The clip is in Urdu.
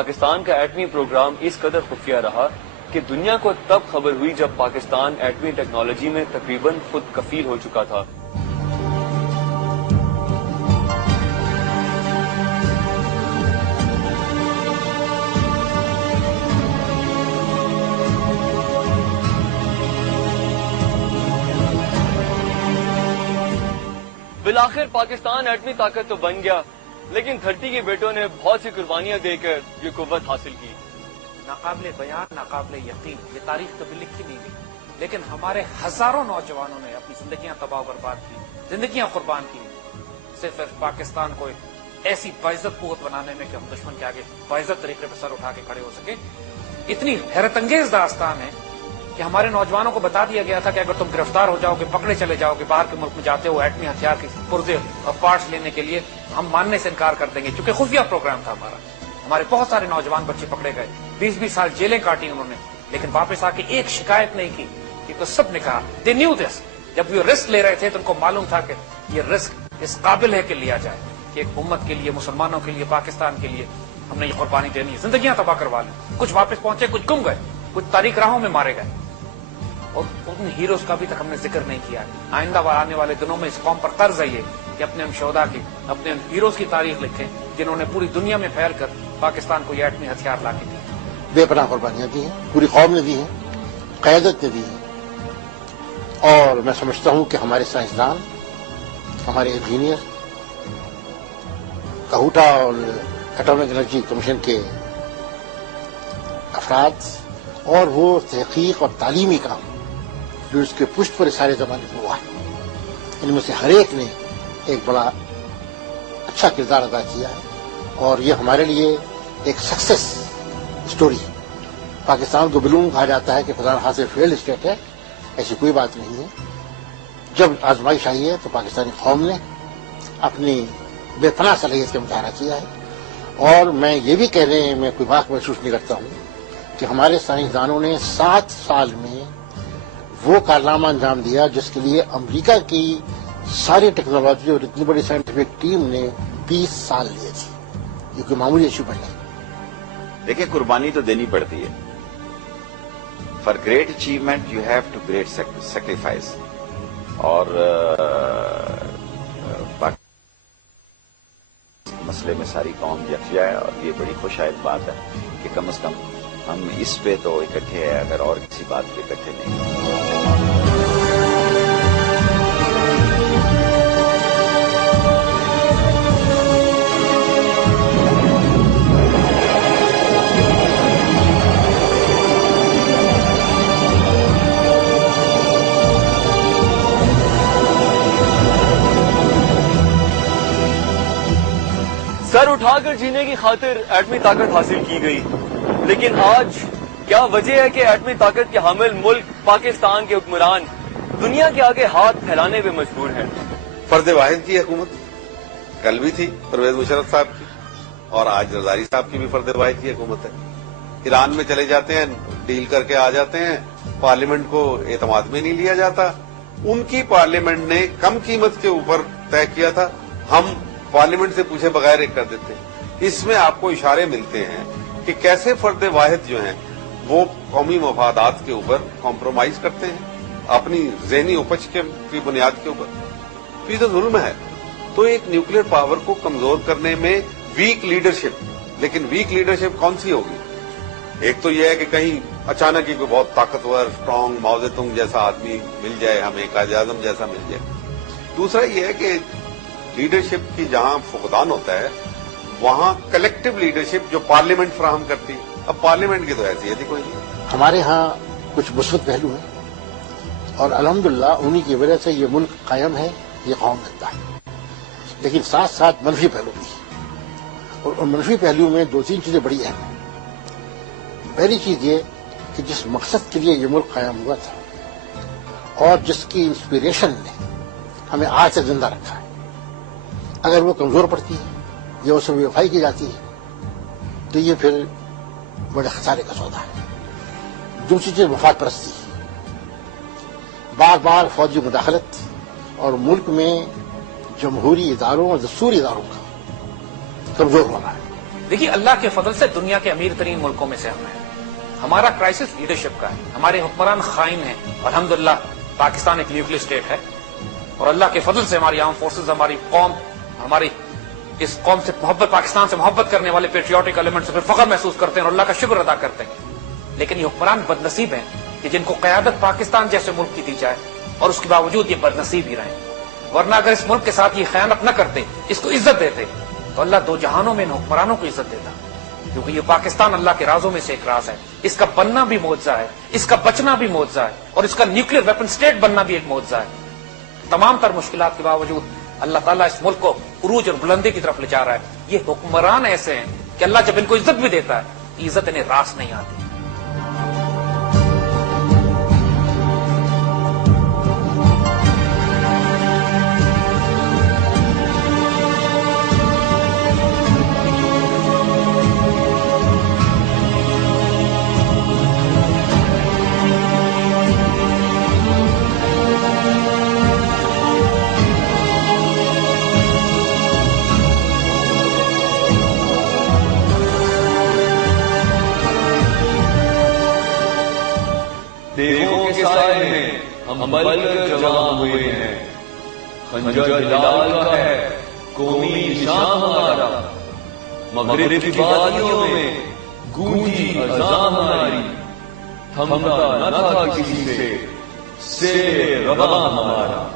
پاکستان کا ایٹمی پروگرام اس قدر خفیہ رہا کہ دنیا کو تب خبر ہوئی جب پاکستان ایٹمی ٹیکنالوجی میں تقریباً خود کفیل ہو چکا تھا۔ بالآخر پاکستان ایٹمی طاقت تو بن گیا، لیکن دھرتی کے بیٹوں نے بہت سی قربانیاں دے کر یہ قوت حاصل کی۔ ناقابل بیان، ناقابل یقین، یہ تاریخ کبھی لکھی نہیں گئی، لیکن ہمارے ہزاروں نوجوانوں نے اپنی زندگیاں تباہ و برباد کی، زندگیاں قربان کی، صرف پاکستان کو ایک ایسی باعزت قوت بنانے میں کہ ہم دشمن کے آگے باعزت طریقے پہ سر اٹھا کے کھڑے ہو سکے۔ اتنی حیرت انگیز داستان ہے کہ ہمارے نوجوانوں کو بتا دیا گیا تھا کہ اگر تم گرفتار ہو جاؤ گے، پکڑے چلے جاؤ گے، باہر کے ملک میں جاتے ہو ایٹمی ہتھیار کے پرزے اور پارٹس لینے کے لیے، ہم ماننے سے انکار کر دیں گے، کیونکہ خفیہ پروگرام تھا ہمارا۔ ہمارے بہت سارے نوجوان بچے پکڑے گئے، 20-20 سال جیلیں کاٹی انہوں نے، لیکن واپس آ کے ایک شکایت نہیں کی، کیونکہ سب نے کہا دے نیو دس، جب وہ رسک لے رہے تھے تو ان کو معلوم تھا کہ یہ رسک اس قابل ہے کہ لیا جائے، کہ ایک امت کے لیے، مسلمانوں کے لیے، پاکستان کے لیے ہم نے یہ قربانی دینی ہے، زندگیاں تباہ کروا لی۔ کچھ واپس پہنچے، کچھ گم گئے، کچھ تاریخ راہوں میں مارے گئے، اور ان ہیروز کا بھی تک ہم نے ذکر نہیں کیا۔ آئندہ آنے والے دنوں میں اس قوم پر قرض ہے یہ کہ اپنے ان شہداء کی، اپنے ان ہیروز کی تاریخ لکھیں جنہوں نے پوری دنیا میں پھیل کر پاکستان کو یہ ایٹمی ہتھیار لا کے دی۔ بے پناہ قربانیاں دی ہیں، پوری قوم نے دی ہیں، قیادت نے دی ہیں، اور میں سمجھتا ہوں کہ ہمارے سائنسدان، ہمارے انجینئر، کہوٹا اور ایٹامک انرجی کمیشن کے افراد، اور وہ تحقیق اور تعلیمی کام جو اس کے پشت پر سارے زمانے میں ہوا ہے، ان میں سے ہر ایک نے ایک بڑا اچھا کردار ادا کیا ہے، اور یہ ہمارے لیے ایک سکسیس سٹوری ہے۔ پاکستان کو بلوم کہا جاتا ہے کہ خدا نخواستہ سے فیلڈ اسٹیٹ ہے، ایسی کوئی بات نہیں ہے۔ جب آزمائش آئی ہے تو پاکستانی قوم نے اپنی بے پناہ صلاحیت کا مظاہرہ کیا ہے، اور میں یہ بھی کہنے میں کوئی بات محسوس نہیں کرتا ہوں کہ ہمارے سائنسدانوں نے 7 سال میں وہ کارنامہ انجام دیا جس کے لیے امریکہ کی ساری ٹیکنالوجی اور اتنی بڑی سائنٹیفک ٹیم نے 20 سال لیے تھے۔ یہ کوئی معمولی ایشو بن نہیں۔ دیکھیں، قربانی تو دینی پڑتی ہے۔ For great achievement you have to great sacrifice, اور مسئلے میں ساری قوم یکجا ہے، اور یہ بڑی خوشائد بات ہے کہ کم از کم ہم اس پہ تو اکٹھے ہیں، اگر اور کسی بات پہ اکٹھے نہیں۔ سر اٹھا کر جینے کی خاطر ایٹمی طاقت حاصل کی گئی، لیکن آج کیا وجہ ہے کہ ایٹمی طاقت کے حامل ملک پاکستان کے حکمران دنیا کے آگے ہاتھ پھیلانے پہ مجبور ہیں؟ فرد واحد کی حکومت کل بھی تھی پرویز مشرف صاحب کی، اور آج زرداری صاحب کی بھی فرد واحد کی حکومت ہے۔ ایران میں چلے جاتے ہیں، ڈیل کر کے آ جاتے ہیں، پارلیمنٹ کو اعتماد میں نہیں لیا جاتا۔ ان کی پارلیمنٹ نے کم قیمت کے اوپر طے کیا تھا، ہم پارلیمنٹ سے پوچھے بغیر ایک کر دیتے ہیں۔ اس میں آپ کو اشارے ملتے ہیں کہ کیسے فرد واحد جو ہیں وہ قومی مفادات کے اوپر کمپرومائز کرتے ہیں اپنی ذہنی اپج کی بنیاد کے اوپر۔ تو یہ تو ظلم ہے۔ تو ایک نیوکلیر پاور کو کمزور کرنے میں ویک لیڈرشپ، لیکن ویک لیڈرشپ کون سی ہوگی؟ ایک تو یہ ہے کہ کہیں اچانک ہی کوئی بہت طاقتور اسٹرانگ ماؤ زے تونگ جیسا آدمی مل جائے، ہمیں قائد اعظم جیسا مل جائے۔ دوسرا یہ ہے کہ لیڈرشپ کی جہاں فقدان ہوتا ہے وہاں کلیکٹو لیڈرشپ جو پارلیمنٹ فراہم کرتی ہے، اب پارلیمنٹ کی تو حیثیت ہی کوئی نہیں۔ ہمارے ہاں کچھ مثبت پہلو ہیں، اور الحمدللہ انہی کی وجہ سے یہ ملک قائم ہے، یہ قوم زندہ ہے، لیکن ساتھ ساتھ منفی پہلو بھی ہیں، اور ان منفی پہلوؤں میں 2-3 چیزیں بڑی اہم ہیں۔ پہلی چیز یہ کہ جس مقصد کے لیے یہ ملک قائم ہوا تھا اور جس کی انسپریشن نے ہمیں آج تک زندہ رکھا ہے، اگر وہ کمزور پڑتی ہے یا اس میں بے وفائی کی جاتی ہے تو یہ پھر بڑے خسارے کا سودا ہے۔ دوسری چیز مفاد پرستی، بار بار فوجی مداخلت اور ملک میں جمہوری اداروں اور دستوری اداروں کا کمزور ہونا ہے۔ دیکھیے اللہ کے فضل سے دنیا کے امیر ترین ملکوں میں سے ہم ہیں. ہمارا کرائسس لیڈرشپ کا ہے. ہمارے حکمران خائن ہیں. الحمدللہ پاکستان ایک نیوکلیر اسٹیٹ ہے اور اللہ کے فضل سے ہماری آرم فورسز, ہماری قوم, ہماری اس قوم سے محبت, پاکستان سے محبت کرنے والے پیٹریوٹک ایلیمنٹ سے فخر محسوس کرتے ہیں اور اللہ کا شکر ادا کرتے ہیں. لیکن یہ حکمران بد نصیب ہیں کہ جن کو قیادت پاکستان جیسے ملک کی دی جائے اور اس کے باوجود یہ بد نصیب ہی رہے. ورنہ اگر اس ملک کے ساتھ یہ خیانت نہ کرتے, اس کو عزت دیتے, تو اللہ دو جہانوں میں ان حکمرانوں کو عزت دیتا. کیونکہ یہ پاکستان اللہ کے رازوں میں سے ایک راز ہے. اس کا بننا بھی معجزہ ہے, اس کا بچنا بھی معجزہ ہے, اور اس کا نیوکلیر ویپن اسٹیٹ بننا بھی ایک معجزہ ہے. تمام تر مشکلات کے باوجود اللہ تعالیٰ اس ملک کو عروج اور بلندی کی طرف لے جا رہا ہے. یہ حکمران ایسے ہیں کہ اللہ جب ان کو عزت بھی دیتا ہے تو عزت انہیں راس نہیں آتی. دیووں کے سائے میں ہم بل کر جوان ہوئے ہیں. خنجر ہلال کا ہے قومی نشان ہمارا. مغرب کی وادیوں میں گونجی اذان ہماری. تھمتا نہ تھا کسی سے سیل رواں ہمارا.